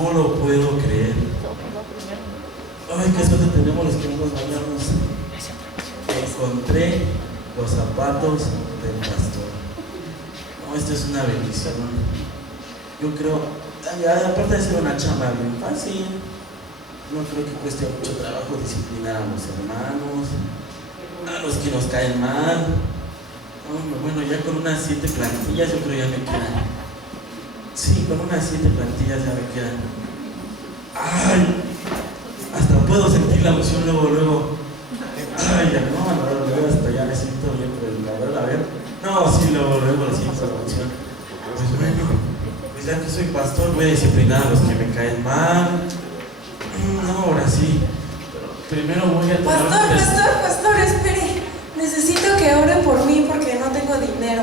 No lo puedo creer. Ay, qué suerte tenemos los que nos bañamos. Encontré los zapatos del pastor. No, esto es una bendición. Yo creo, aparte de ser una chamba bien fácil, no creo que cueste mucho trabajo disciplinar a los hermanos, a los que nos caen mal. Bueno, ya con unas 7 plantillas yo creo ya me quedan. Sí, con unas 7 plantillas ya me quedan. ¡Ay! Hasta puedo sentir la emoción luego. ¡Ay! Ya no, luego hasta ya me siento bien predicador. A ver. No, sí, luego siento la emoción. Pues bueno, pues ya que soy pastor voy a disciplinar a los que me caen mal. No, ahora sí. Pero primero voy a tomar... Pastor, espere. Necesito que ore por mí porque no tengo dinero.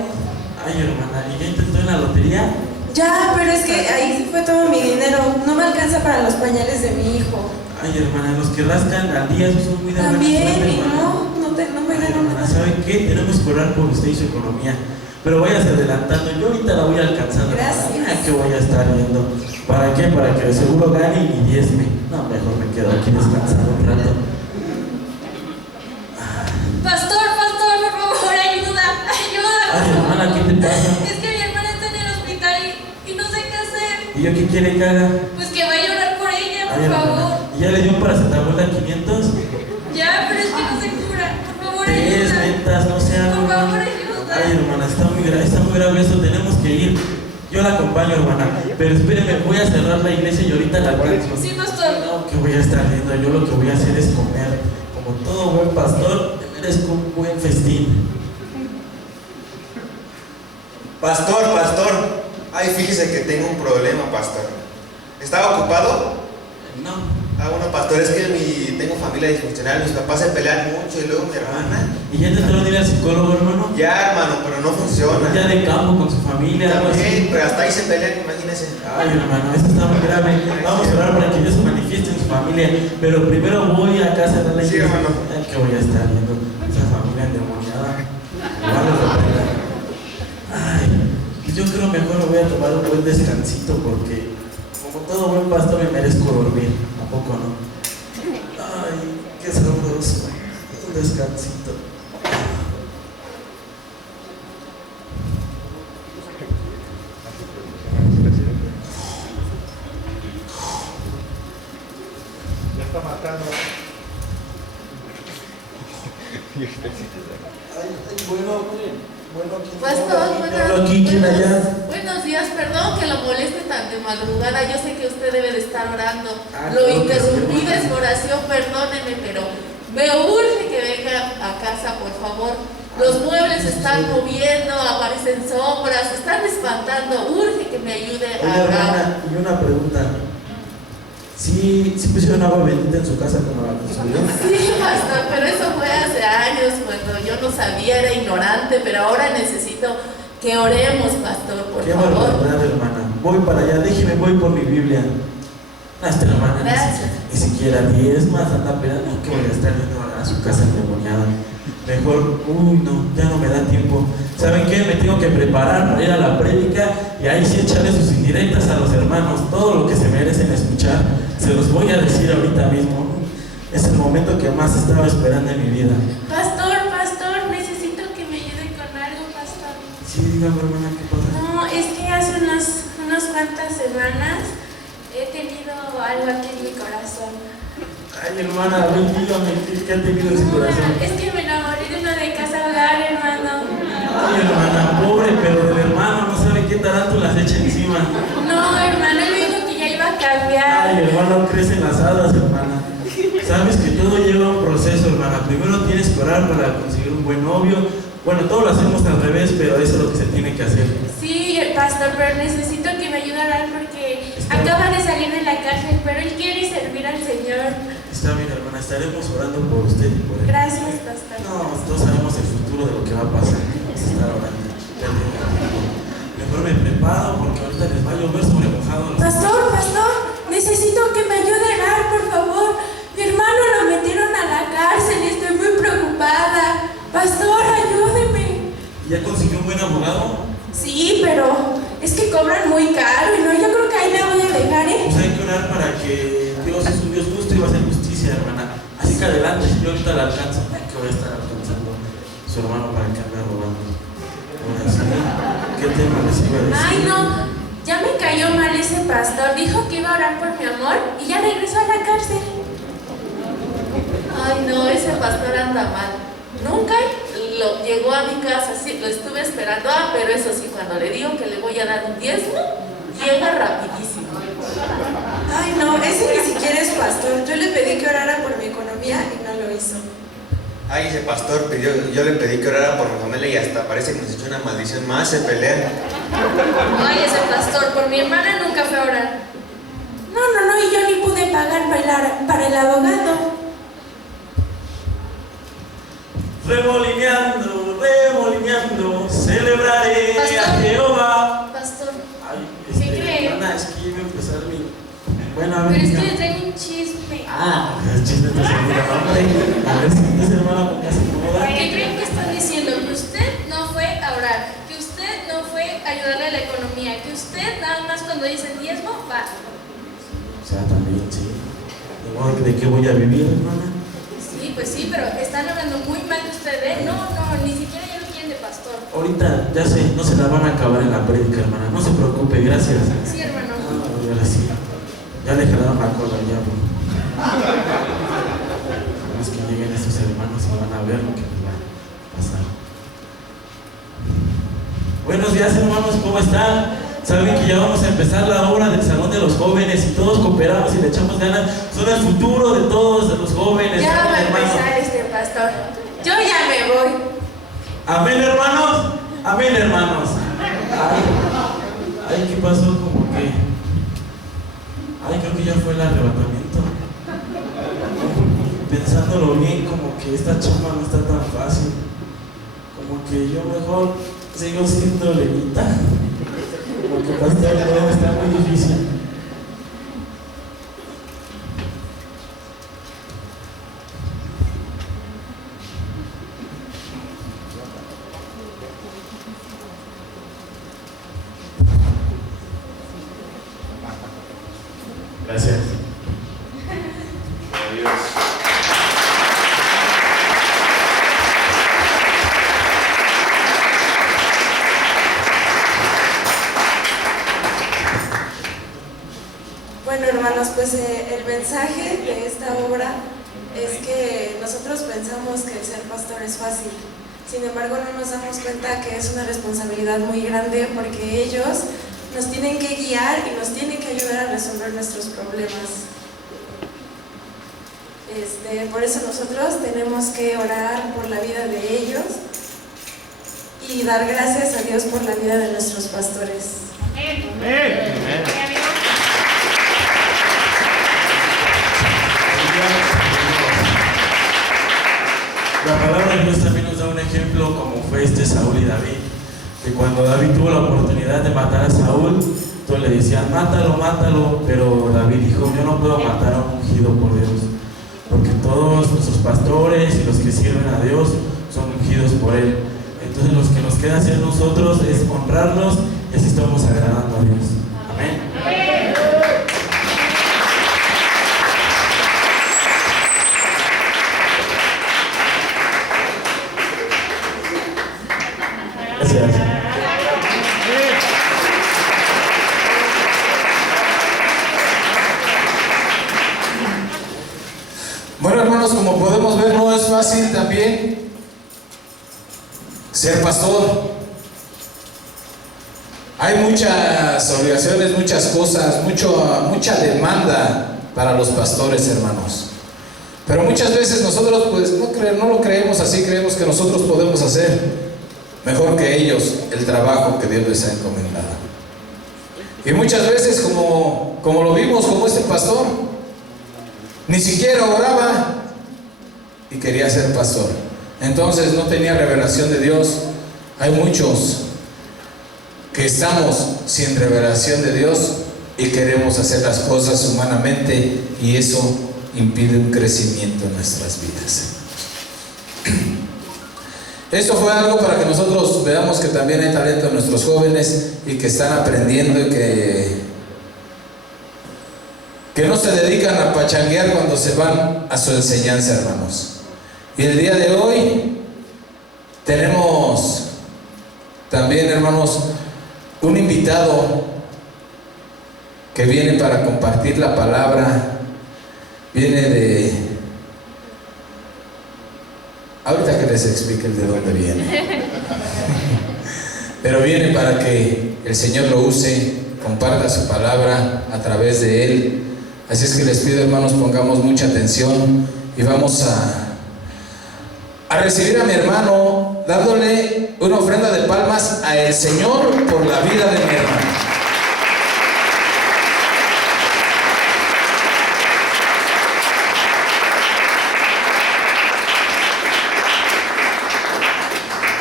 Ay, hermana, ¿y ya intentó en la lotería? Ya, pero es que ahí fue todo mi dinero. No me alcanza para los pañales de mi hijo. Ay, hermana, los que rascan al día, esos son muy de buena También, suerte, y hermana. no me Ay, ganan hermana, nada. ¿saben qué? Tenemos que orar por usted y su economía. Pero váyase adelantando, yo ahorita la voy alcanzando. Gracias. ¿Qué voy a estar viendo? ¿Para qué? Para que de seguro gane y diezme. No, mejor me quedo aquí descansando un rato. Pastor, por favor, ayuda, Ay, por hermana, ¿qué favor. te pasa? Es que mi hermana está en el hospital y no sé qué hacer. ¿Y yo qué quiere que haga? Pues que vaya a orar por ella, Ay, por favor. hermana, ¿y ya le dio un paracetamol a 500? Ya, pero es que no se cura. Por favor, Tres ayuda. mentas, no sea. Por favor, ayuda. Ay, hermana, está muy grave esto, tenemos que ir. Yo la acompaño, hermana, pero espéreme, voy a cerrar la iglesia y ahorita la alcanzo. Sí, pastor. No, que voy a estar viendo, yo lo que voy a hacer es comer. Como todo buen pastor, me merezco un buen festín. Pastor. Ay, fíjese que tengo un problema, pastor. ¿Estaba ocupado? No. Bueno, pastor, es que tengo familia disfuncional, mis papás se pelean mucho y luego mi hermana. ¿Y ya intentaron ir al psicólogo, hermano? Ya, hermano, pero no funciona. Ya de campo con su familia, algo También, así. pero hasta ahí se pelean, imagínese. Ay, hermano, esto está muy grave. Vamos a orar para que Dios se manifieste en su familia. Pero primero voy a casa de la Sí, iglesia. hermano. Ay, que voy a estar viendo esa familia endemoniada. Vale, reprenda. Ay, pues yo creo mejor me voy a tomar un buen descansito porque como todo buen pastor me merezco dormir. ¿A poco no? Ay, qué sabroso. Un descansito. Ya está matando. Buenos días, perdón que lo moleste tan de madrugada. Yo sé que usted debe de estar orando. Lo Claro que interrumpí sí, de su oración, perdóneme, pero me urge que venga a casa, por favor. Los muebles se están moviendo, aparecen sombras, se están espantando. Urge que me ayude Oye, a orar. hermana, y una pregunta. ¿Sí pusieron agua bendita en su casa como la construyeron? Sí, pastor, pero eso fue hace años cuando yo no sabía, era ignorante, pero ahora necesito que oremos, pastor, por Qué favor. barbaridad, hermana. Voy para allá, déjeme, voy por mi Biblia. Hasta hermana, Gracias. ni siquiera 10 más anda esperando que voy a estar yendo a su casa endemoniada. Mejor, no, ya no me da tiempo. ¿Saben qué? Me tengo que preparar para ir a la prédica y ahí sí echarle sus indirectas a los hermanos. Todo lo que se merecen escuchar, se los voy a decir ahorita mismo. Es el momento que más estaba esperando en mi vida. Pastor, necesito que me ayude con algo, pastor. Sí, dígame, hermana, ¿qué pasa? No, es que hace unas cuantas semanas he tenido algo aquí en mi corazón. Ay, hermana, a ver, dígame, ¿qué ha tenido en su corazón? Es que me enamoré de uno de casa hogar, hermano. Ay, hermana, pobre, pero del hermano, no sabe qué tarántula se echa encima. No, hermano, él me dijo que ya iba a cambiar. Ay, hermano, crecen las hadas, hermana. Sabes que todo lleva un proceso, hermana. Primero tienes que orar para conseguir un buen novio. Bueno, todo lo hacemos al revés, pero eso es lo que se tiene que hacer. Sí, pastor, pero necesito que me ayude a orar porque acaba de salir de la cárcel, pero él quiere servir al Señor. Está bien, hermana, estaremos orando por usted y por él. Gracias, pastor. No, todos sabemos el futuro de lo que va a pasar. Vamos a estar orando. Mejor me preparo porque ahorita les va a llover sobre mojado. Pastor, necesito que me ayude a orar, por favor. Mi hermano lo metieron a la cárcel y estoy muy preocupada. Pastor, ayúdeme. ¿Y ya consiguió un buen abogado? Sí, pero es que cobran muy caro y no, yo creo que ahí la voy a dejar, ¿eh? Pues hay que orar pastor dijo que iba a orar por mi amor y ya regresó a la cárcel. Ay, no, ese pastor anda mal. Nunca llegó a mi casa, sí, lo estuve esperando. Pero eso sí, cuando le digo que le voy a dar un diezmo, llega rapidísimo. Ay, no, ese ni siquiera es pastor. Yo le pedí que orara por mi economía y no lo hizo. Ay, ese pastor yo le pedí que orara por mi familia y hasta parece que nos echó una maldición más, se pelean. Ay, ese pastor, por mi hermana nunca fue a orar. No, y yo ni pude pagar para el abogado. Remolineando, celebraré a Jehová. Pastor, Ay, ¿qué cree? hermana, es que iba a empezar mi... Bueno, a ver, pero es que diga. le traigo un chisme. El chisme te seguro, hombre. A ver si es hermana, porque se acomoda. ¿Qué creen que están diciendo? Que usted no fue a orar, que usted no fue a ayudarle a la economía, que usted nada más cuando dice diezmo va. O sea, también, sí. De modo, ¿de qué voy a vivir, hermana? Sí, pues sí, pero están hablando muy mal de usted, ¿eh? No, ni siquiera ya lo quieren de pastor. Ahorita, ya sé, no se la van a acabar en la prédica, hermana. No se preocupe, gracias. Sí, hermano. Ahora sí. Ya le jalaron la cola, ya, bro. Es que lleguen esos hermanos y van a ver lo que les va a pasar. Buenos días, hermanos, ¿cómo están? Saben que ya vamos a empezar la obra del Salón de los Jóvenes y todos cooperamos y le echamos ganas. Son el futuro de todos, de los jóvenes. Ya va a hermanos. empezar este pastor. Yo ya me voy. Amén, hermanos. Amén, hermanos. Ay, ¿qué pasó? Como que... Ay, creo que ya fue el arrebatamiento. Pensándolo bien, como que esta chamba no está tan fácil. Como que yo mejor sigo siendo levita. Como que pastor no, está muy difícil. Gracias. Adiós. Bueno, hermanos, pues el mensaje de esta obra es que nosotros pensamos que ser pastor es fácil. Sin embargo, no nos damos cuenta que es una responsabilidad muy grande porque ellos nos tienen que guiar y nos tienen que ayudar a resolver nuestros problemas. Por eso nosotros tenemos que orar por la vida de ellos y dar gracias a Dios por la vida de nuestros pastores. La palabra de Dios también nos da un ejemplo como fue Saúl y David, que cuando David tuvo la oportunidad de matar a Saúl, todos le decían, mátalo, pero David dijo, yo no puedo matar a un ungido por Dios, porque todos nuestros pastores y los que sirven a Dios son ungidos por Él. Entonces lo que nos queda hacer nosotros es honrarlos y así estamos agradando a Dios. Amén. Gracias. Bueno, hermanos, como podemos ver, no es fácil también ser pastor. Hay muchas obligaciones, muchas cosas, mucha demanda para los pastores, hermanos. Pero muchas veces nosotros pues no lo creemos así, creemos que nosotros podemos hacer mejor que ellos el trabajo que Dios les ha encomendado. Y muchas veces como lo vimos como este pastor, ni siquiera oraba y quería ser pastor. Entonces no tenía revelación de Dios. Hay muchos que estamos sin revelación de Dios y queremos hacer las cosas humanamente y eso impide un crecimiento en nuestras vidas. Esto fue algo para que nosotros veamos que también hay talento en nuestros jóvenes y que están aprendiendo y que no se dedican a pachanguear cuando se van a su enseñanza, hermanos. Y el día de hoy tenemos también, hermanos, un invitado que viene para compartir la palabra, viene de... Ahorita que les explique de dónde viene. Pero viene para que el Señor lo use, comparta su palabra a través de él. Así es que les pido, hermanos, pongamos mucha atención y vamos a recibir a mi hermano dándole una ofrenda de palmas a el Señor por la vida de mi hermano.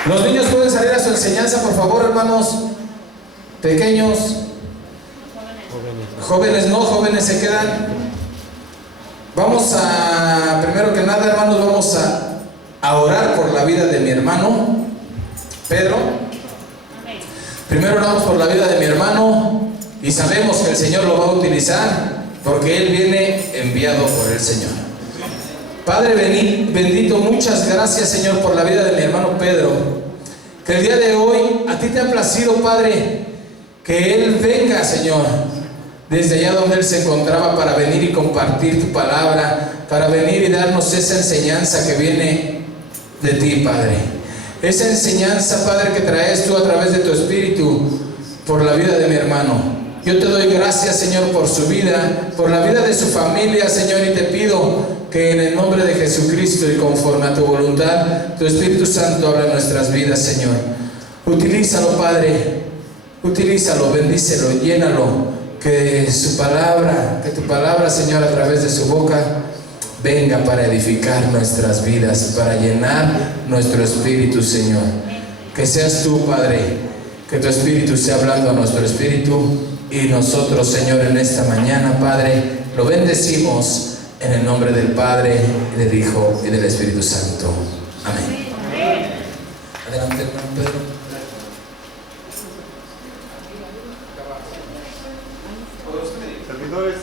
Los niños pueden salir a su enseñanza, por favor, hermanos pequeños. Jóvenes se quedan. Vamos a, primero que nada, hermanos, vamos a orar por la vida de mi hermano Pedro. Primero oramos por la vida de mi hermano y sabemos que el Señor lo va a utilizar porque él viene enviado por el Señor. Padre bendito, muchas gracias, Señor, por la vida de mi hermano Pedro. Que el día de hoy a ti te ha placido, Padre, que él venga, Señor, desde allá donde él se encontraba para venir y compartir tu palabra, para venir y darnos esa enseñanza que viene de ti, Padre. Esa enseñanza, Padre, que traes tú a través de tu Espíritu por la vida de mi hermano. Yo te doy gracias, Señor, por su vida, por la vida de su familia, Señor, y te pido que en el nombre de Jesucristo y conforme a tu voluntad, tu Espíritu Santo abra nuestras vidas, Señor. Utilízalo, Padre, utilízalo, bendícelo, llénalo, que su palabra, que tu palabra, Señor, a través de su boca, venga para edificar nuestras vidas, para llenar nuestro espíritu, Señor. Que seas tú, Padre, que tu Espíritu sea hablando a nuestro espíritu y nosotros, Señor, en esta mañana, Padre, lo bendecimos en el nombre del Padre, y del Hijo y del Espíritu Santo. Amén. Adelante, hermano Pedro. Servidores,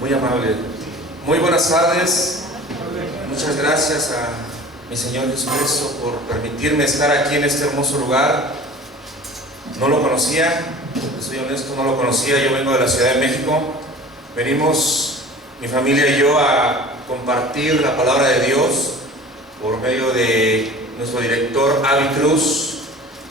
muy amable. Muy buenas tardes. Muchas gracias a mi Señor Jesucristo por permitirme estar aquí en este hermoso lugar. No lo conocía, soy honesto, no lo conocía. Yo vengo de la Ciudad de México. Venimos, mi familia y yo, a compartir la palabra de Dios por medio de nuestro director Avi Cruz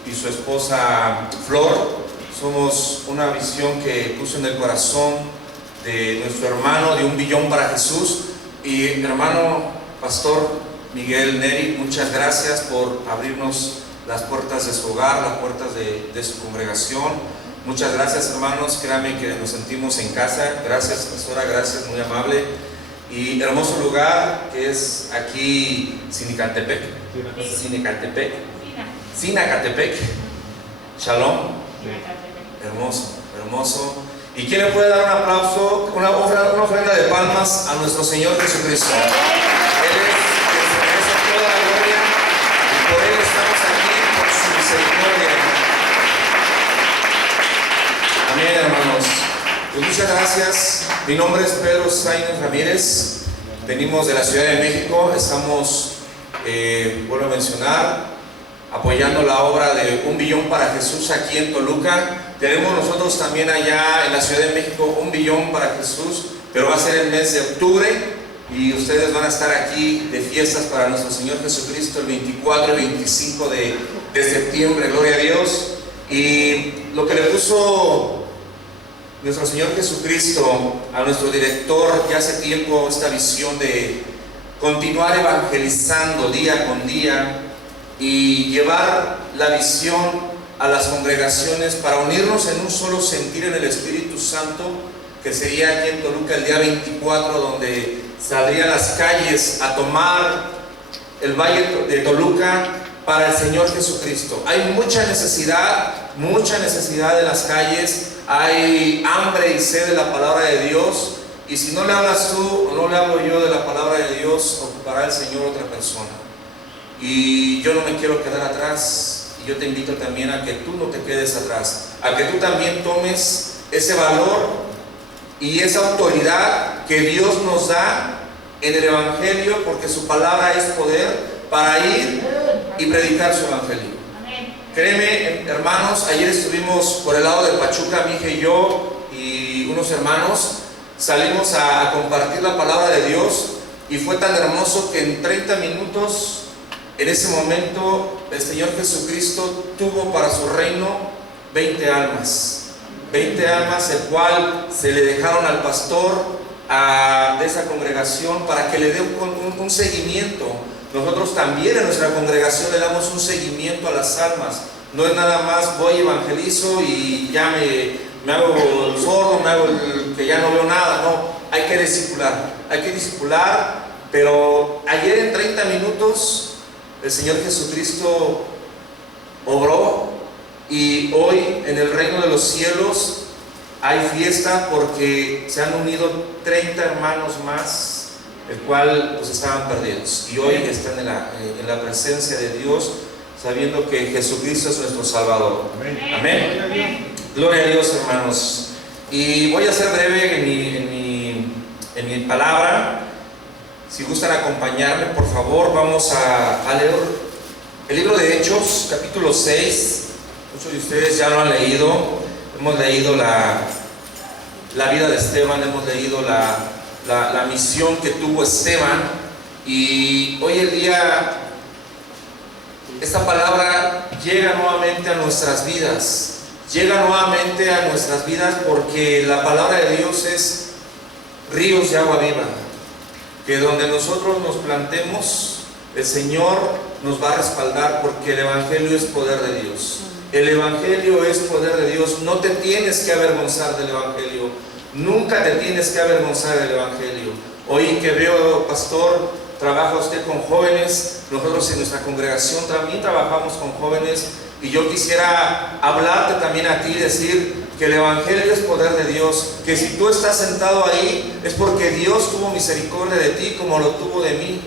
y su esposa Flor. Somos una visión que puso en el corazón de nuestro hermano de 1 billón para Jesús. Y hermano pastor Miguel Neri, muchas gracias por abrirnos las puertas de su hogar, las puertas de su congregación. Muchas gracias, hermanos, créanme que nos sentimos en casa. Gracias, pastora, gracias, muy amable. Y hermoso lugar que es aquí Sinacatepec. Shalom. Hermoso, hermoso. ¿Y quién le puede dar un aplauso, una ofrenda de palmas a nuestro Señor Jesucristo? Él es quien se merece toda la gloria y por Él estamos aquí, por su misericordia. Amén, hermanos. Pues muchas gracias. Mi nombre es Pedro Sainz Ramírez. Venimos de la Ciudad de México. Estamos, vuelvo a mencionar, apoyando la obra de 1 billón para Jesús aquí en Toluca. Tenemos nosotros también allá en la Ciudad de México 1 billón para Jesús, pero va a ser el mes de octubre y ustedes van a estar aquí de fiestas para nuestro Señor Jesucristo el 24 y 25 de septiembre, gloria a Dios. Y lo que le puso nuestro Señor Jesucristo a nuestro director ya hace tiempo, esta visión de continuar evangelizando día con día y llevar la visión a las congregaciones para unirnos en un solo sentir en el Espíritu Santo, que sería aquí en Toluca el día 24, donde saldrían las calles a tomar el Valle de Toluca para el Señor Jesucristo. Hay mucha necesidad de las calles, hay hambre y sed de la palabra de Dios, y si no le hablas tú o no le hablo yo de la palabra de Dios, ocupará el Señor otra persona. Y yo no me quiero quedar atrás. y yo te invito también a que tú no te quedes atrás, a que tú también tomes ese valor y esa autoridad que Dios nos da en el Evangelio, porque su palabra es poder para ir y predicar su Evangelio. Créeme, hermanos, ayer estuvimos por el lado de Pachuca, mi hija y yo y unos hermanos, salimos a compartir la palabra de Dios, y fue tan hermoso que en 30 minutos, en ese momento, el Señor Jesucristo tuvo para su reino 20 almas, el cual se le dejaron al pastor de esa congregación para que le dé un seguimiento. Nosotros también en nuestra congregación le damos un seguimiento a las almas. No es nada más voy, evangelizo y ya me hago el sordo, me hago el que ya no veo nada. No, hay que discipular, pero ayer en 30 minutos el Señor Jesucristo obró, y hoy en el reino de los cielos hay fiesta porque se han unido 30 hermanos más, el cual pues estaban perdidos, y hoy están en la presencia de Dios, sabiendo que Jesucristo es nuestro Salvador. Amén. Gloria a Dios, hermanos. Y voy a ser breve en mi palabra. Si gustan acompañarme, por favor, vamos a leer el libro de Hechos, capítulo 6. Muchos de ustedes ya lo han leído. Hemos leído la vida de Esteban, hemos leído la misión que tuvo Esteban, y hoy en día esta palabra llega nuevamente a nuestras vidas. Porque la palabra de Dios es ríos de agua viva, que donde nosotros nos plantemos, el Señor nos va a respaldar, porque el Evangelio es poder de Dios. El Evangelio es poder de Dios. No te tienes que avergonzar del Evangelio. Nunca te tienes que avergonzar del Evangelio. Hoy que veo, pastor, trabaja usted con jóvenes. Nosotros en nuestra congregación también trabajamos con jóvenes. Y yo quisiera hablarte también a ti y decir que el Evangelio es poder de Dios. Que si tú estás sentado ahí es porque Dios tuvo misericordia de ti como lo tuvo de mí.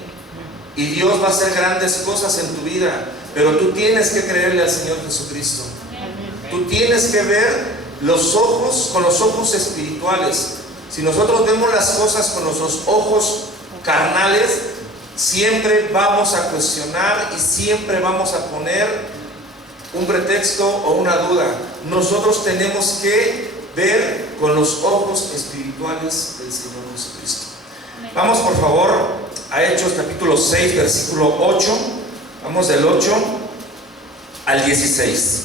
Y Dios va a hacer grandes cosas en tu vida. Pero tú tienes que creerle al Señor Jesucristo. Tú tienes que ver con los ojos espirituales. Si nosotros vemos las cosas con nuestros ojos carnales, siempre vamos a cuestionar y siempre vamos a poner un pretexto o una duda. Nosotros tenemos que ver con los ojos espirituales del Señor Jesucristo. Vamos por favor a Hechos capítulo 6, versículo 8. Vamos del 8 al 16.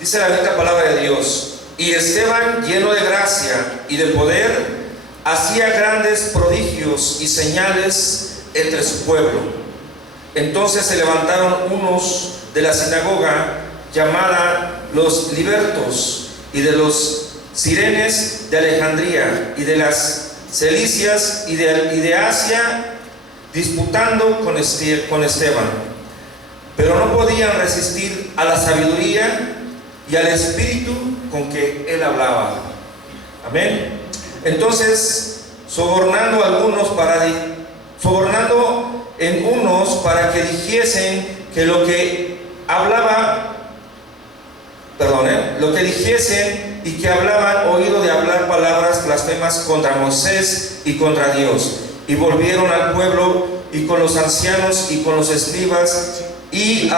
Dice la bendita palabra de Dios: y Esteban, lleno de gracia y de poder, hacía grandes prodigios y señales entre su pueblo. Entonces se levantaron unos de la sinagoga llamada los libertos, y de los sirenes de Alejandría, y de las Cilicias y de Asia, disputando con Esteban, pero no podían resistir a la sabiduría y al espíritu con que él hablaba. Amén. Entonces, sobornando en unos para que dijesen que lo que dijesen y que hablaban oído de hablar palabras blasfemas contra Moisés y contra Dios. Y volvieron al pueblo, y con los ancianos y con los escribas, y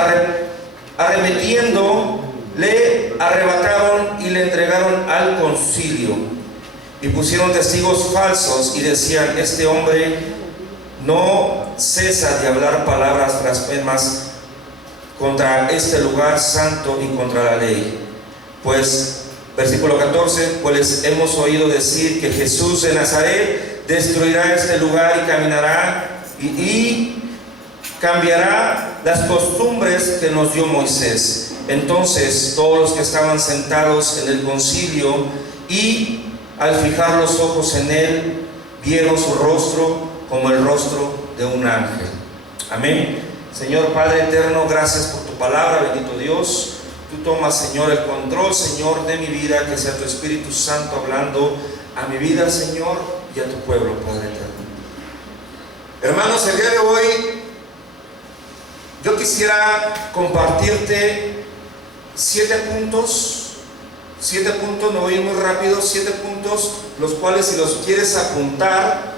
arremetiendo, le arrebataron y le entregaron al concilio. Y pusieron testigos falsos y decían: este hombre no cesa de hablar palabras blasfemas contra este lugar santo y contra la ley. Pues, versículo 14, pues hemos oído decir que Jesús de Nazaret destruirá este lugar y caminará y cambiará las costumbres que nos dio Moisés. Entonces todos los que estaban sentados en el concilio, y al fijar los ojos en él, vieron su rostro como el rostro de un ángel. Amén. Señor Padre eterno, gracias por tu palabra, bendito Dios. Tú tomas, Señor, el control, Señor, de mi vida, que sea tu Espíritu Santo hablando a mi vida, Señor, y a tu pueblo, Padre eterno. Hermanos, el día de hoy Yo quisiera compartirte 7 puntos, me voy a ir muy rápido, 7 puntos, los cuales si los quieres apuntar,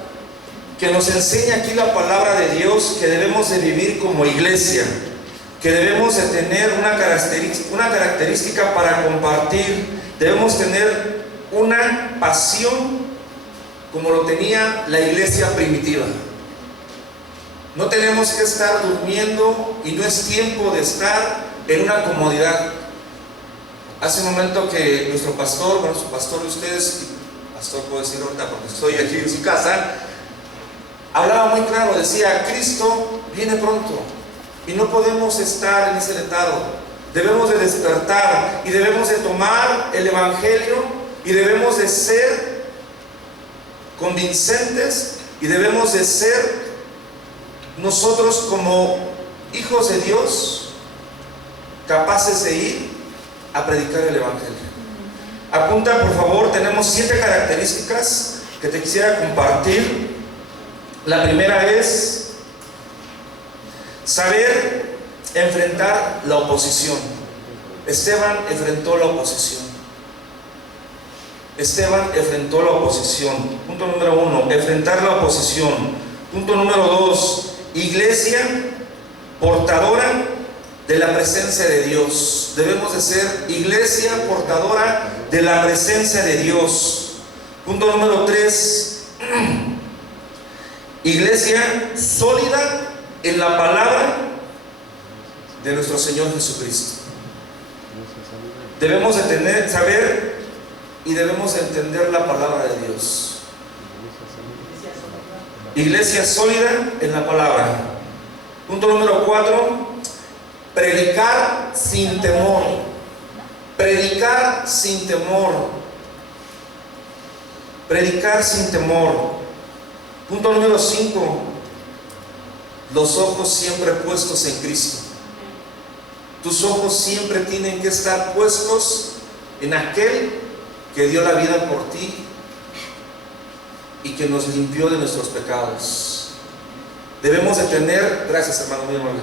que nos enseña aquí la palabra de Dios, que debemos de vivir como iglesia, que debemos de tener una característica para compartir, debemos tener una pasión como lo tenía la iglesia primitiva. No tenemos que estar durmiendo y no es tiempo de estar en una comodidad. Hace un momento que nuestro pastor, bueno, su pastor de ustedes, pastor puedo decir ahorita porque estoy aquí en su casa, hablaba muy claro, decía, Cristo viene pronto y no podemos estar en ese letargo. Debemos de despertar y debemos de tomar el Evangelio y debemos de ser convincentes y debemos de ser nosotros como hijos de Dios capaces de ir a predicar el Evangelio. Apunta por favor, tenemos 7 características que te quisiera compartir. La primera es saber enfrentar la oposición. Esteban enfrentó la oposición. Esteban enfrentó la oposición. Punto número 1, enfrentar la oposición. Punto número 2, iglesia portadora de la presencia de Dios. Debemos de ser iglesia portadora de la presencia de Dios. Punto número 3, iglesia sólida en la palabra de nuestro Señor Jesucristo. Debemos de saber y debemos de entender la palabra de Dios. Iglesia sólida en la palabra. Punto número 4, predicar sin temor. Predicar sin temor. Predicar sin temor. Punto número 5, los ojos siempre puestos en Cristo. Tus ojos siempre tienen que estar puestos en aquel que dio la vida por ti y que nos limpió de nuestros pecados. Debemos de tener, gracias hermano, muy amable,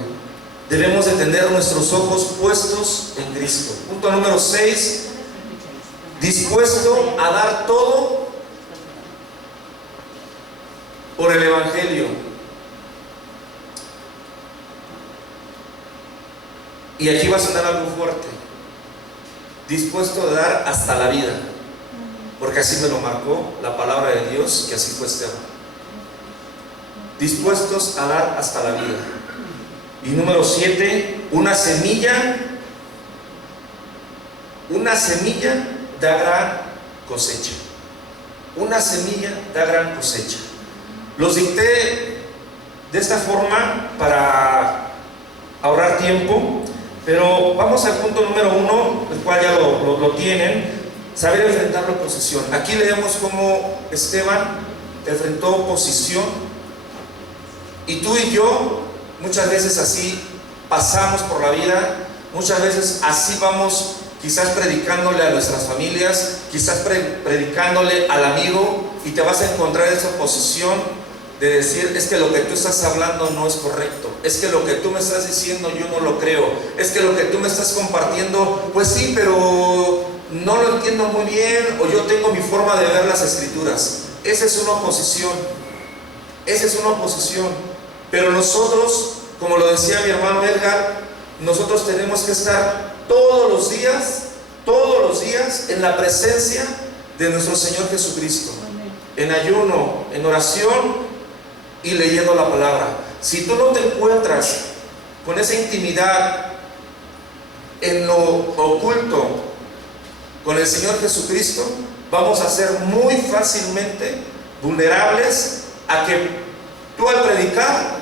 debemos de tener nuestros ojos puestos en Cristo. Punto número 6, dispuesto a dar todo por el Evangelio. Y aquí va a sonar algo fuerte. Dispuesto a dar hasta la vida, porque así me lo marcó la palabra de Dios, que así fue Esteban. Dispuestos a dar hasta la vida. Y número 7, una semilla da gran cosecha. Una semilla da gran cosecha. Los dicté de esta forma para ahorrar tiempo, pero vamos al punto número 1, el cual ya lo tienen: saber enfrentar la oposición. Aquí leemos cómo Esteban enfrentó oposición, y tú y yo muchas veces así pasamos por la vida, muchas veces así vamos, quizás predicándole a nuestras familias, quizás predicándole al amigo, y te vas a encontrar esa oposición de decir, es que lo que tú estás hablando no es correcto, es que lo que tú me estás diciendo yo no lo creo, es que lo que tú me estás compartiendo, pues sí, pero no lo entiendo muy bien, o yo tengo mi forma de ver las escrituras. Esa es una oposición, pero nosotros, como lo decía mi hermano Edgar, nosotros tenemos que estar todos los días en la presencia de nuestro Señor Jesucristo, en ayuno, en oración y leyendo la palabra. Si tú no te encuentras con esa intimidad en lo oculto con el Señor Jesucristo, vamos a ser muy fácilmente vulnerables a que tú, al predicar,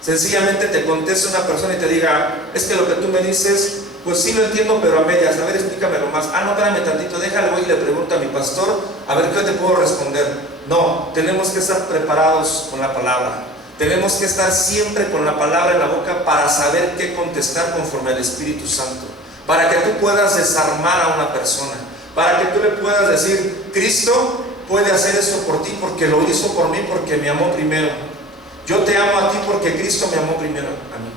sencillamente te conteste una persona y te diga, es que lo que tú me dices, pues sí lo entiendo, pero a medias. A ver, explícamelo más. Ah, no, espérame tantito, déjalo, voy y le pregunto a mi pastor a ver qué te puedo responder. No, tenemos que estar preparados con la palabra. Tenemos que estar siempre con la palabra en la boca para saber qué contestar conforme al Espíritu Santo, para que tú puedas desarmar a una persona, para que tú le puedas decir, Cristo puede hacer esto por ti porque lo hizo por mí, porque me amó primero. Yo te amo a ti porque Cristo me amó primero a mí.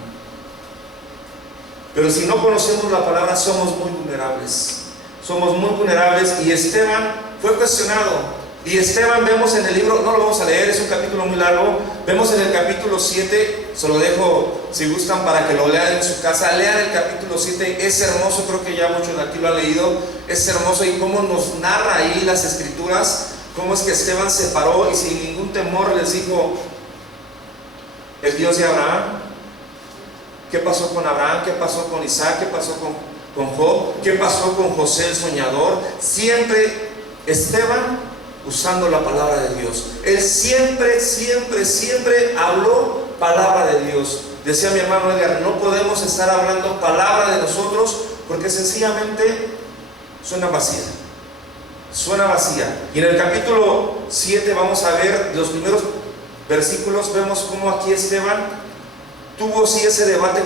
pero si no conocemos la palabra somos muy vulnerables. Somos muy vulnerables y Esteban fue cuestionado. Y Esteban vemos en el libro, no lo vamos a leer, es un capítulo muy largo, vemos en el capítulo 7, se lo dejo si gustan para que lo lean en su casa, lean el capítulo 7, es hermoso, creo que ya muchos de aquí lo han leído, es hermoso y cómo nos narra ahí las escrituras, cómo es que Esteban se paró y sin ningún temor les dijo, el Dios de Abraham, ¿qué pasó con Abraham? ¿Qué pasó con Isaac? ¿Qué pasó con Job? ¿Qué pasó con José el soñador? Siempre Esteban usando la palabra de Dios. Él siempre habló palabra de Dios. Decía mi hermano Edgar, no podemos estar hablando palabra de nosotros porque sencillamente suena vacía. Suena vacía. Y en el capítulo 7 vamos a ver los primeros versículos, vemos cómo aquí Esteban tuvo sí ese debate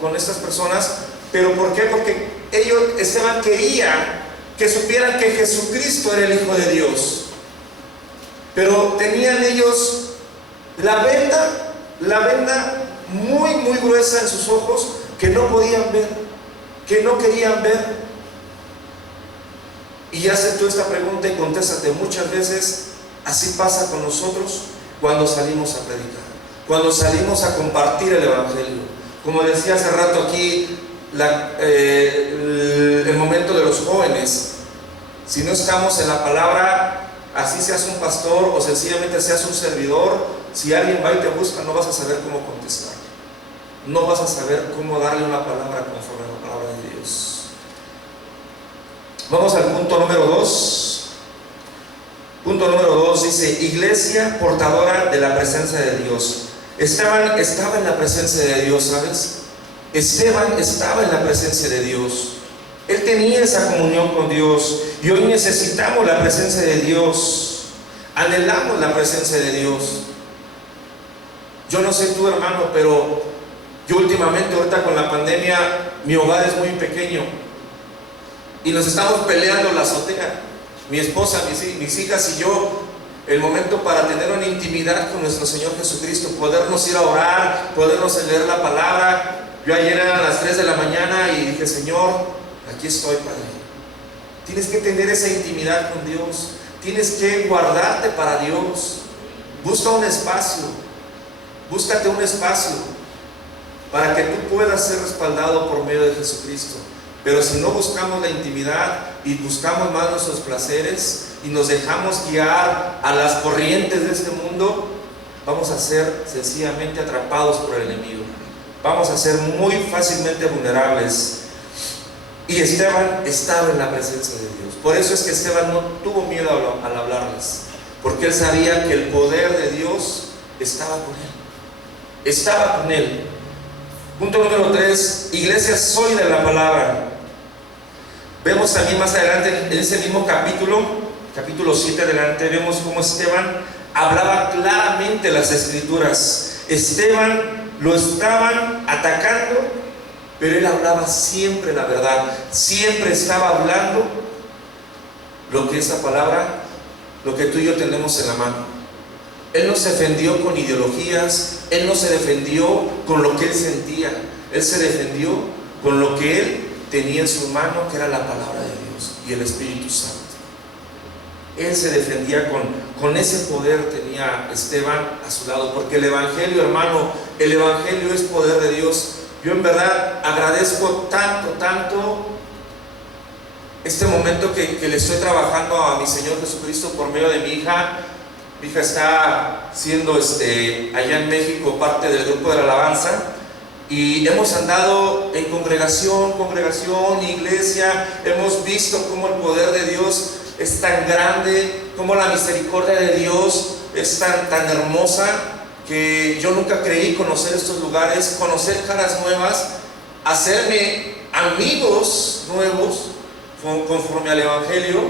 con estas personas, pero ¿por qué? Porque Esteban quería que supieran que Jesucristo era el Hijo de Dios. Pero tenían ellos la venda muy gruesa en sus ojos que no podían ver, que no querían ver. Y hace tú esta pregunta y contéstate muchas veces, así pasa con nosotros cuando salimos a predicar, cuando salimos a compartir el Evangelio. Como decía hace rato aquí, el momento de los jóvenes, si no estamos en la palabra, así seas un pastor o sencillamente seas un servidor, si alguien va y te busca, no vas a saber cómo contestar, no vas a saber cómo darle una palabra conforme a la palabra de Dios. Vamos al punto número 2. Punto número 2 dice: iglesia portadora de la presencia de Dios. Esteban estaba en la presencia de Dios, ¿sabes? Esteban estaba en la presencia de Dios. Él tenía esa comunión con Dios y hoy necesitamos la presencia de Dios. Anhelamos la presencia de Dios. Yo no sé tú, hermano, pero yo últimamente, ahorita con la pandemia, mi hogar es muy pequeño y nos estamos peleando la azotea. Mi esposa, mis hijas y yo, el momento para tener una intimidad con nuestro Señor Jesucristo, podernos ir a orar, podernos leer la palabra. Yo ayer eran las 3 de la mañana y dije, Señor, aquí estoy, Padre. Tienes que tener esa intimidad con Dios. Tienes que guardarte para Dios. Busca un espacio. Búscate un espacio para que tú puedas ser respaldado por medio de Jesucristo. Pero si no buscamos la intimidad y buscamos más nuestros placeres y nos dejamos guiar a las corrientes de este mundo, vamos a ser sencillamente atrapados por el enemigo. Vamos a ser muy fácilmente vulnerables. Y Esteban estaba en la presencia de Dios. Por eso es que Esteban no tuvo miedo al hablarles, porque él sabía que el poder de Dios estaba con él. Estaba con él. Punto número 3, iglesia, soy de la palabra. Vemos también más adelante en ese mismo capítulo 7 adelante, vemos cómo Esteban hablaba claramente las escrituras. Esteban lo estaban atacando, pero él hablaba siempre la verdad, siempre estaba hablando lo que esa palabra, lo que tú y yo tenemos en la mano. Él no se defendió con ideologías, él no se defendió con lo que él sentía, él se defendió con lo que él tenía en su mano, que era la palabra de Dios y el Espíritu Santo. Él se defendía con ese poder, tenía Esteban a su lado, porque el Evangelio, hermano, el Evangelio es poder de Dios. Yo en verdad agradezco tanto este momento que le estoy trabajando a mi Señor Jesucristo por medio de mi hija. Mi hija está siendo allá en México parte del grupo de la alabanza y hemos andado en congregación, iglesia. Hemos visto cómo el poder de Dios es tan grande, cómo la misericordia de Dios es tan hermosa, que yo nunca creí conocer estos lugares, conocer caras nuevas, hacerme amigos nuevos conforme al Evangelio.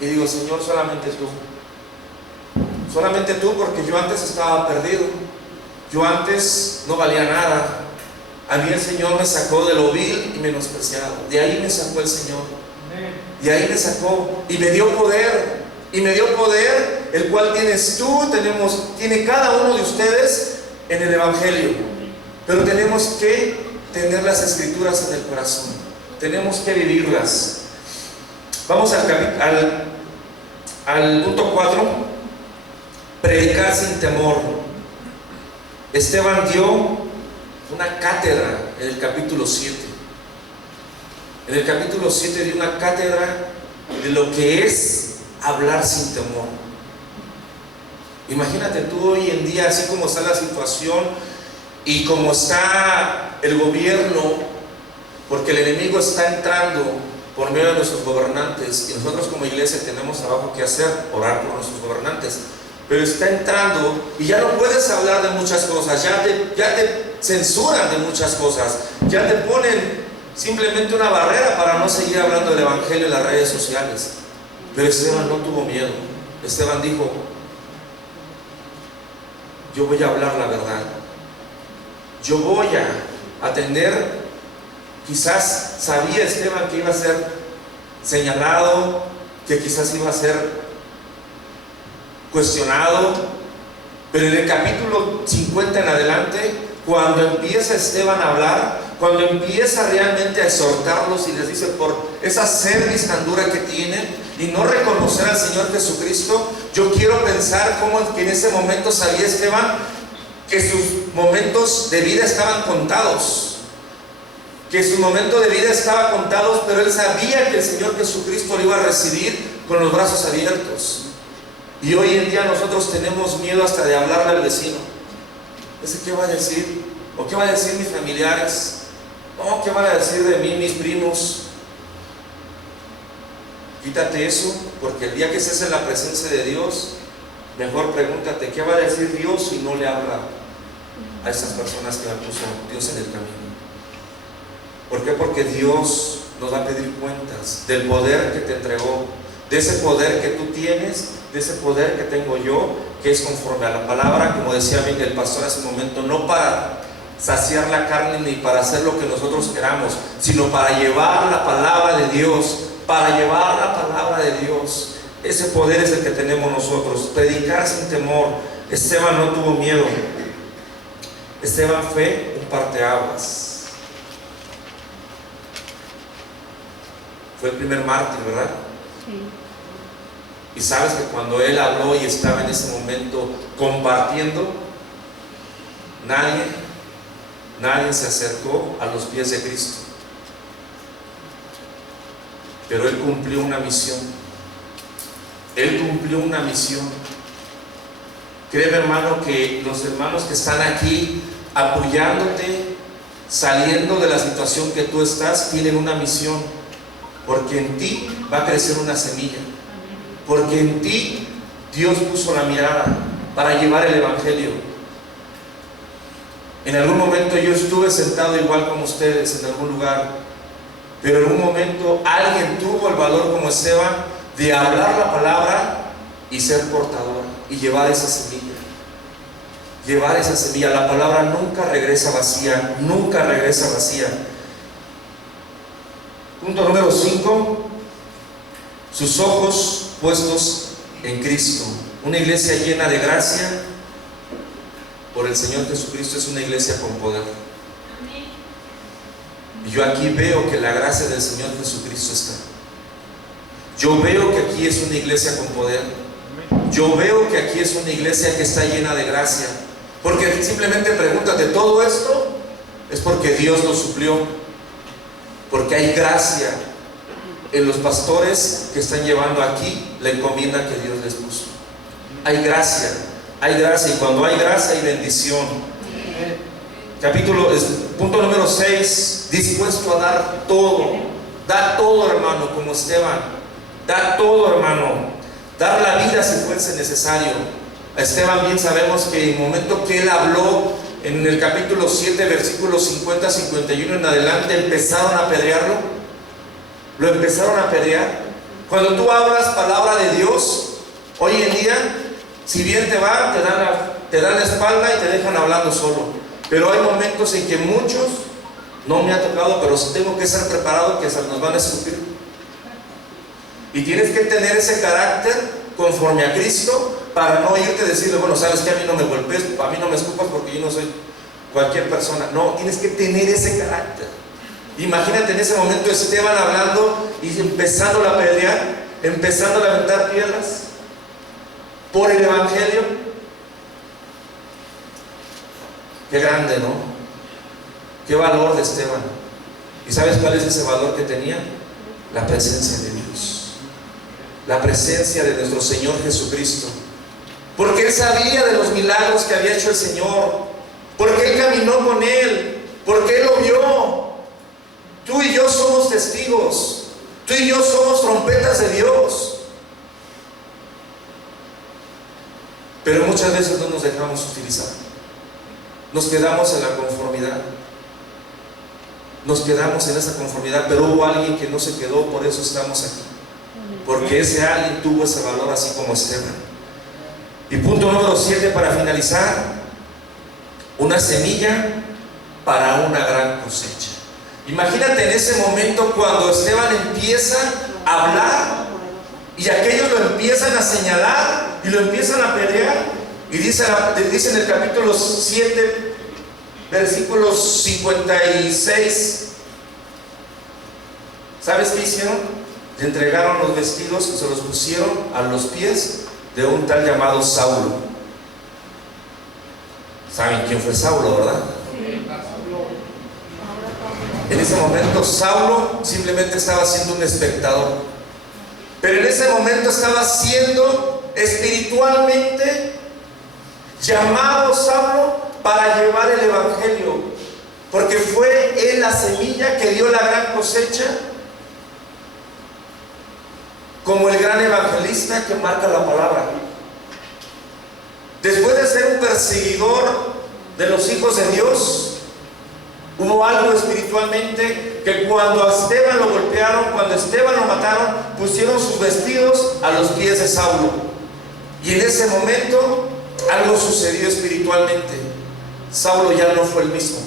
Y digo, Señor, solamente tú, porque yo antes estaba perdido, yo antes no valía nada. A mí el Señor me sacó de lo vil y menospreciado, de ahí me sacó el Señor, de ahí me sacó y me dio poder, el cual tienes tú, tiene cada uno de ustedes en el Evangelio. Pero tenemos que tener las escrituras en el corazón, tenemos que vivirlas. Vamos al punto 4, predicar sin temor. Esteban dio una cátedra en el capítulo 7. En el capítulo 7 dio una cátedra de lo que es hablar sin temor. Imagínate tú hoy en día, así como está la situación y como está el gobierno, porque el enemigo está entrando por medio de nuestros gobernantes, y nosotros como iglesia tenemos trabajo que hacer, orar por nuestros gobernantes, pero está entrando y ya no puedes hablar de muchas cosas, ya te censuran de muchas cosas, ya te ponen simplemente una barrera para no seguir hablando del evangelio en las redes sociales. Pero Esteban no tuvo miedo. Esteban dijo: yo voy a hablar la verdad, yo voy a atender. Quizás sabía Esteban que iba a ser señalado, que quizás iba a ser cuestionado, pero en el capítulo 50 en adelante, cuando empieza Esteban a hablar, cuando empieza realmente a exhortarlos y les dice, por esa cerviz tan dura que tienen y no reconocer al Señor Jesucristo, yo quiero pensar cómo que en ese momento sabía Esteban que sus momentos de vida estaban contados, que su momento de vida estaba contados, pero él sabía que el Señor Jesucristo lo iba a recibir con los brazos abiertos. Y hoy en día nosotros tenemos miedo hasta de hablarle al vecino. ¿Qué va a decir? ¿O qué va a decir mis familiares? ¿O qué van a decir de mí mis primos? Quítate eso, porque el día que estés en la presencia de Dios, mejor pregúntate, ¿qué va a decir Dios si no le habla a esas personas que me puso Dios en el camino? ¿Por qué? Porque Dios nos va a pedir cuentas del poder que te entregó, de ese poder que tú tienes, de ese poder que tengo yo, que es conforme a la palabra, como decía bien el pastor hace un momento, no para saciar la carne ni para hacer lo que nosotros queramos, sino para llevar la palabra de Dios, para llevar la palabra de Dios. Ese poder es el que tenemos nosotros, predicar sin temor. Esteban no tuvo miedo. Esteban fue un parteaguas. Fue el primer mártir, ¿verdad? Sí. Y sabes que cuando él habló y estaba en ese momento compartiendo, nadie se acercó a los pies de Cristo. Pero él cumplió una misión. Él cumplió una misión. Créeme, hermano, que los hermanos que están aquí apoyándote, saliendo de la situación que tú estás, tienen una misión. Porque en ti va a crecer una semilla. Porque en ti Dios puso la mirada para llevar el evangelio. En algún momento yo estuve sentado igual como ustedes en algún lugar, pero en un momento alguien tuvo el valor como Esteban de hablar la palabra y ser portador y llevar esa semilla. Llevar esa semilla. La palabra nunca regresa vacía, nunca regresa vacía. Punto número 5, sus ojos puestos en Cristo. Una iglesia llena de gracia por el Señor Jesucristo es una iglesia con poder. Y yo aquí veo que la gracia del Señor Jesucristo está. Yo veo que aquí es una iglesia con poder. Yo veo que aquí es una iglesia que está llena de gracia. Porque simplemente pregúntate, ¿todo esto? Es porque Dios lo suplió. Porque hay gracia en los pastores que están llevando aquí la encomienda que Dios les puso. Hay gracia, y cuando hay gracia hay bendición. Punto número 6, dispuesto a dar todo. Da todo, hermano, como Esteban. Da todo, hermano. Dar la vida si fuese necesario. A Esteban bien sabemos que en el momento que él habló, en el capítulo 7, versículos 50-51 en adelante, empezaron a apedrearlo. Lo empezaron a apedrear. Cuando tú hablas palabra de Dios, hoy en día, si bien te va, te dan la espalda y te dejan hablando solo. Pero hay momentos en que muchos, no me ha tocado, pero tengo que estar preparado que se nos van a escupir. Y tienes que tener ese carácter conforme a Cristo para no irte a decirle, bueno, sabes que a mí no me golpes, a mí no me escupas porque yo no soy cualquier persona. No, tienes que tener ese carácter. Imagínate en ese momento Esteban hablando y empezando a pelear, empezando a aventar piedras por el evangelio. Qué grande, ¿no? Qué valor de Esteban. ¿Y sabes cuál es ese valor que tenía? La presencia de Dios, la presencia de nuestro Señor Jesucristo, porque él sabía de los milagros que había hecho el Señor, porque él caminó con él, porque él lo vio. Tú y yo somos testigos, tú y yo somos trompetas de Dios, pero muchas veces no nos dejamos utilizar, nos quedamos en la conformidad. Nos quedamos en esa conformidad, pero hubo alguien que no se quedó, por eso estamos aquí. Porque ese alguien tuvo ese valor, así como Esteban. Y punto número 7 para finalizar: una semilla para una gran cosecha. Imagínate en ese momento cuando Esteban empieza a hablar y aquellos lo empiezan a señalar y lo empiezan a pelear. Y dice en el capítulo 7, versículos 56, ¿sabes qué hicieron? Le entregaron los vestidos y se los pusieron a los pies de un tal llamado Saulo. ¿Saben quién fue Saulo, verdad? En ese momento Saulo simplemente estaba siendo un espectador, pero en ese momento estaba siendo espiritualmente llamado Saulo para llevar el evangelio, porque fue él la semilla que dio la gran cosecha, como el gran evangelista que marca la palabra. Después de ser un perseguidor de los hijos de Dios, hubo algo espiritualmente que cuando a Esteban lo golpearon, cuando a Esteban lo mataron, pusieron sus vestidos a los pies de Saulo, y en ese momento algo sucedió espiritualmente. Saulo ya no fue el mismo.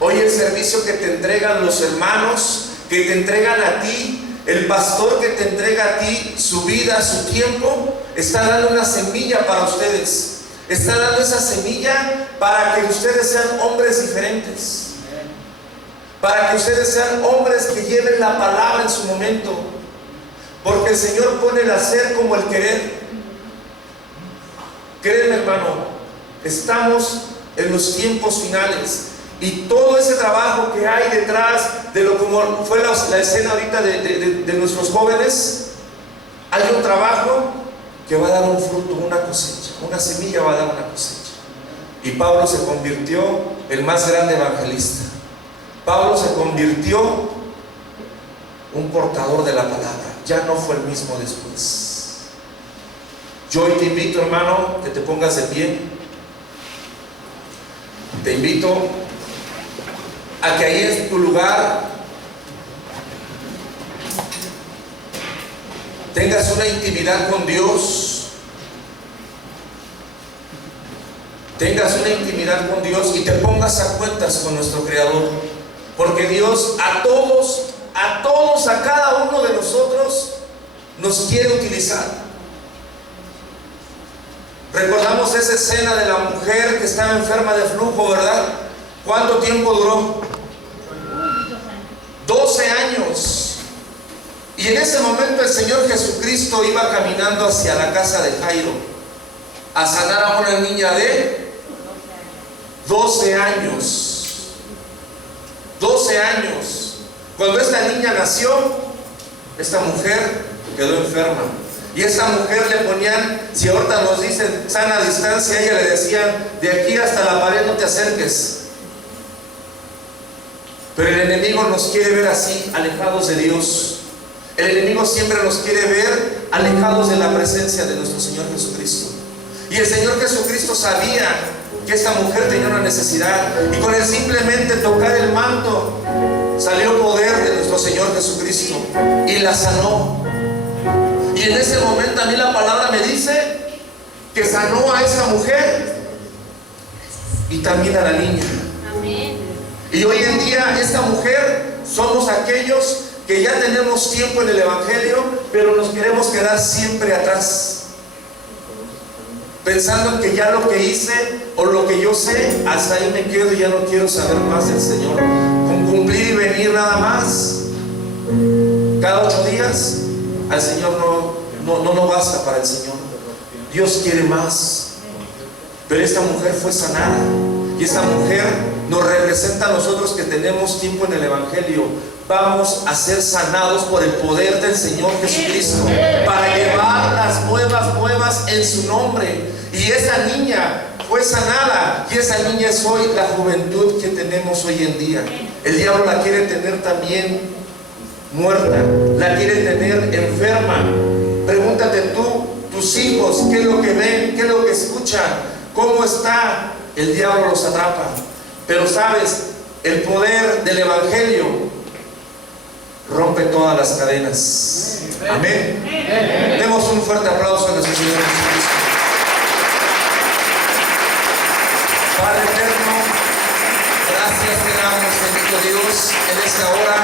Hoy el servicio que te entregan los hermanos, que te entregan a ti, el pastor que te entrega a ti su vida, su tiempo, está dando una semilla para ustedes. Está dando esa semilla para que ustedes sean hombres diferentes, para que ustedes sean hombres que lleven la palabra en su momento, porque el Señor pone el hacer como el querer. Créeme, hermano, estamos en los tiempos finales, y todo ese trabajo que hay detrás de lo como fue la escena ahorita de nuestros jóvenes, hay un trabajo que va a dar un fruto, una cosecha, una semilla va a dar una cosecha. Y Pablo se convirtió el más grande evangelista. Pablo se convirtió un portador de la palabra, ya no fue el mismo después. Yo hoy te invito, hermano, que te pongas de pie. Te invito a que ahí en tu lugar tengas una intimidad con Dios, tengas una intimidad con Dios y te pongas a cuentas con nuestro Creador, porque Dios a todos, a cada uno de nosotros nos quiere utilizar. Recordamos esa escena de la mujer que estaba enferma de flujo, ¿verdad? ¿Cuánto tiempo duró? 12 años. Y en ese momento el Señor Jesucristo iba caminando hacia la casa de Jairo a sanar a una niña de 12 años. 12 años. Cuando esta niña nació, esta mujer quedó enferma. Y esa mujer le ponían, si ahorita nos dicen sana distancia, a ella le decían, de aquí hasta la pared no te acerques. Pero el enemigo nos quiere ver así, alejados de Dios. El enemigo siempre nos quiere ver alejados de la presencia de nuestro Señor Jesucristo. Y el Señor Jesucristo sabía que esta mujer tenía una necesidad, y con el simplemente tocar el manto salió poder de nuestro Señor Jesucristo y la sanó. Y en ese momento a mí la palabra me dice que sanó a esa mujer y también a la niña. Amén. Y hoy en día esta mujer somos aquellos que ya tenemos tiempo en el evangelio, pero nos queremos quedar siempre atrás. pensando que ya lo que hice o lo que yo sé, hasta ahí me quedo y ya no quiero saber más del Señor. Con cumplir y venir nada más cada 8 días, al Señor no basta para el Señor. Dios quiere más. Pero esta mujer fue sanada, y esta mujer nos representa a nosotros que tenemos tiempo en el Evangelio. Vamos a ser sanados por el poder del Señor Jesucristo para llevar las nuevas en su nombre. Y esa niña fue sanada, y esa niña es hoy la juventud que tenemos hoy en día. El diablo la quiere tener también muerta, la quiere tener enferma. Pregúntate tú, tus hijos, qué es lo que ven, qué es lo que escuchan, cómo está. El diablo los atrapa. Pero sabes, el poder del Evangelio rompe todas las cadenas. Amén. Demos un fuerte aplauso a nuestro Señor Jesucristo. Padre eterno, gracias te damos, bendito Dios, en esta hora.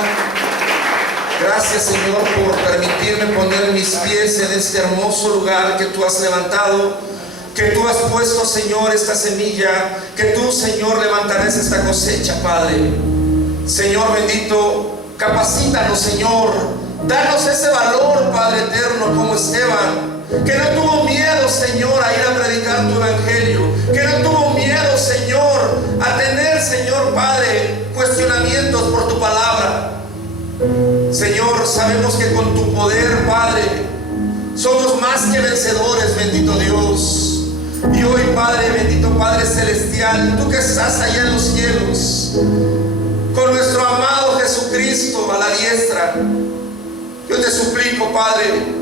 Gracias, Señor, por permitirme poner mis pies en este hermoso lugar que tú has levantado, que tú has puesto, Señor, esta semilla, que tú, Señor, levantarás esta cosecha, Padre. Señor bendito, capacítanos, Señor. Danos ese valor, Padre eterno, como Esteban, que no tuvo miedo, Señor, a ir a predicar tu evangelio, que no tuvo miedo, Señor, a tener, Señor, Padre, cuestionamientos por tu palabra. Señor, sabemos que con tu poder, Padre, somos más que vencedores, bendito Dios. Y hoy, Padre, bendito Padre celestial, tú que estás allá en los cielos, con nuestro amado Jesucristo a la diestra, yo te suplico, Padre,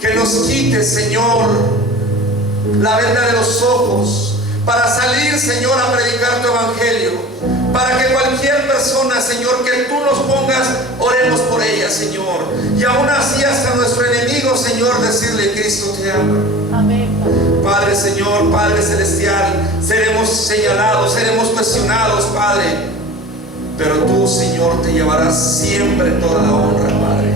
que nos quites, Señor, la venda de los ojos, para salir, Señor, a predicar tu evangelio, para que cualquier persona, Señor, que tú nos pongas, oremos por ella, Señor, y aún así hasta nuestro enemigo, Señor, decirle: Cristo te ama. Amén. Padre, Señor, Padre celestial, seremos señalados, seremos cuestionados, Padre, pero tú, Señor, te llevarás siempre toda la honra, Padre.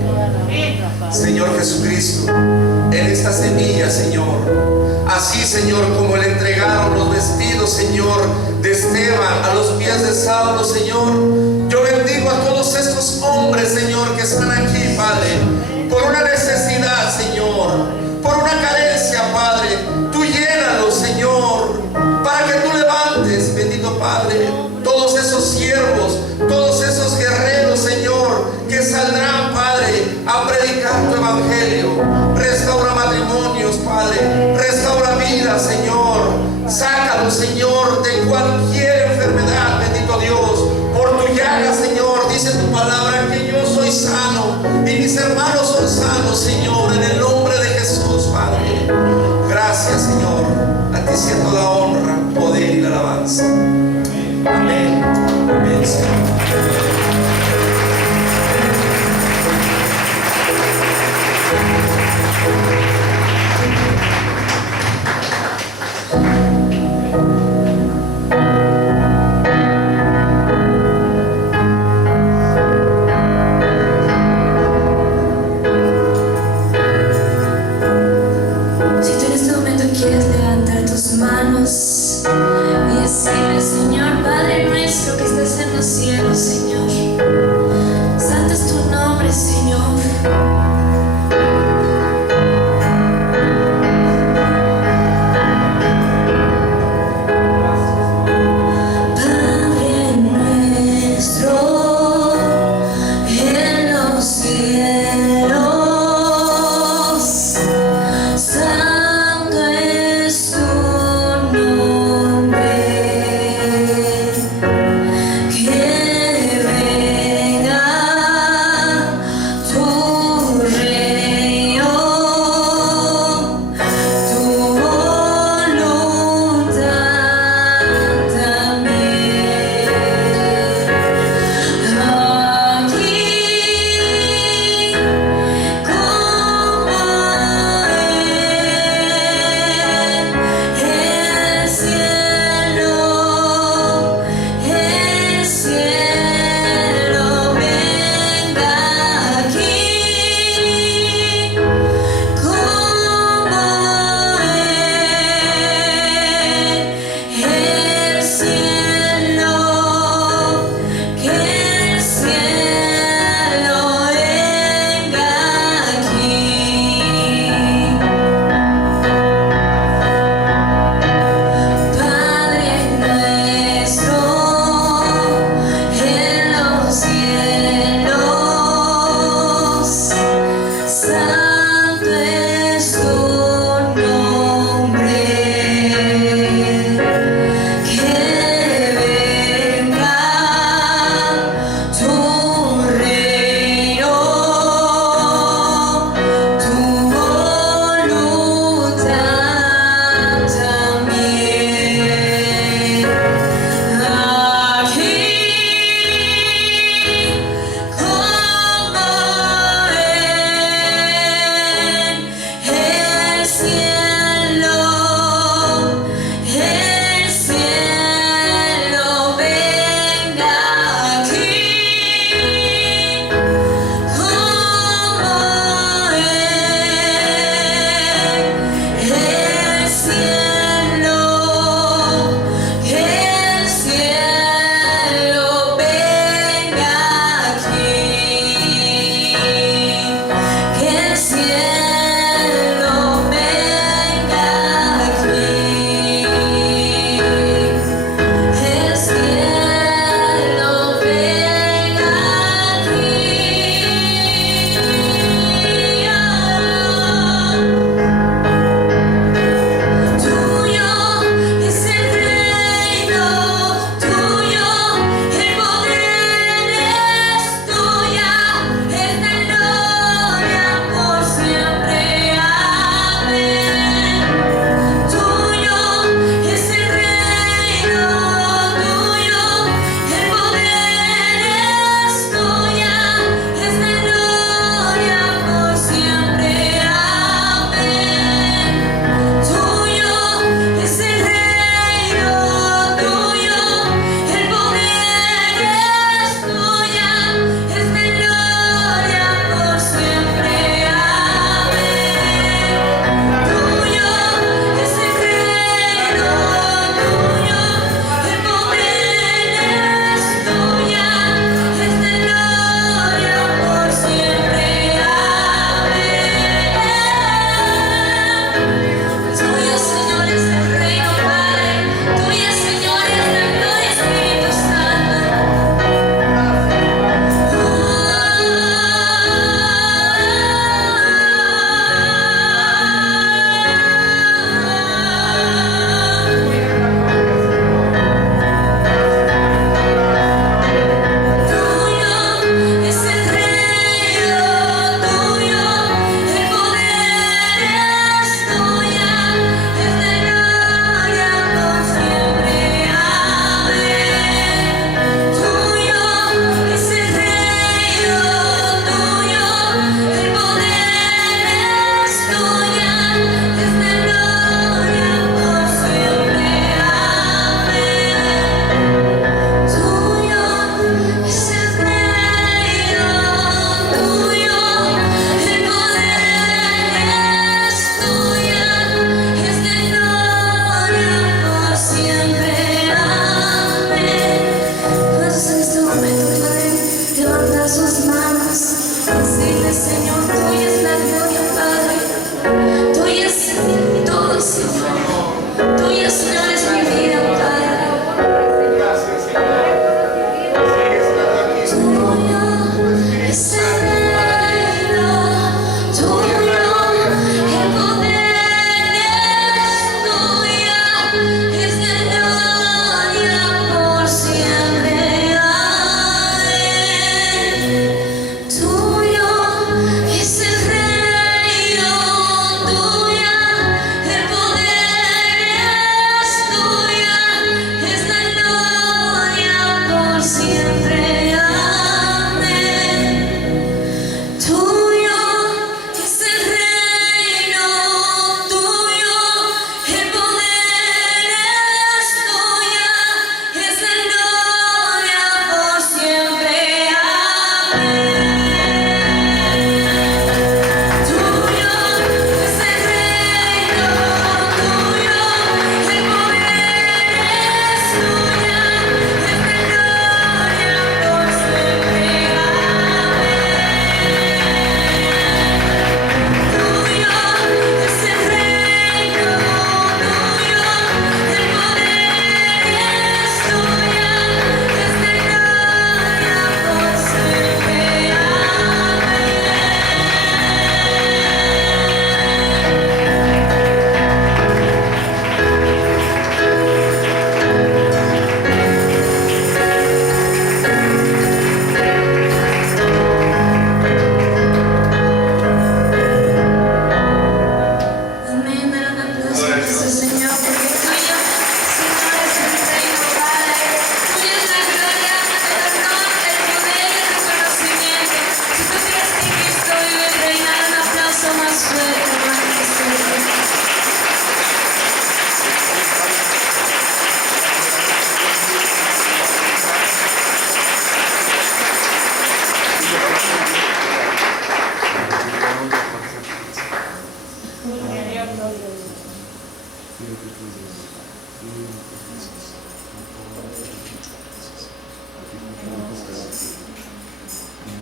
Señor Jesucristo, en esta semilla, Señor, así, Señor, como le entregaron los vestidos, Señor, de Esteban a los pies de Saulo, Señor, yo bendigo a todos estos hombres, Señor, que están aquí, Padre, por una necesidad, Señor, por una carencia, Padre. Tú llénalos, Señor, para que tú levantes, bendito Padre, todos esos siervos, todos esos guerreros, Señor, que saldrán, Padre, a predicar tu evangelio. Restaura matrimonios, Padre, restaura vidas, Señor. Sácalos, Señor, de cualquier enfermedad, bendito Dios. Por tu llaga, Señor, dice tu palabra que yo soy sano y mis hermanos son sanos, Señor, en el nombre de Jesús, Padre. Gracias, Señor. A ti sea toda honra, poder y la alabanza. Amén. Amén, Señor. Si tú en este momento quieres levantar tus manos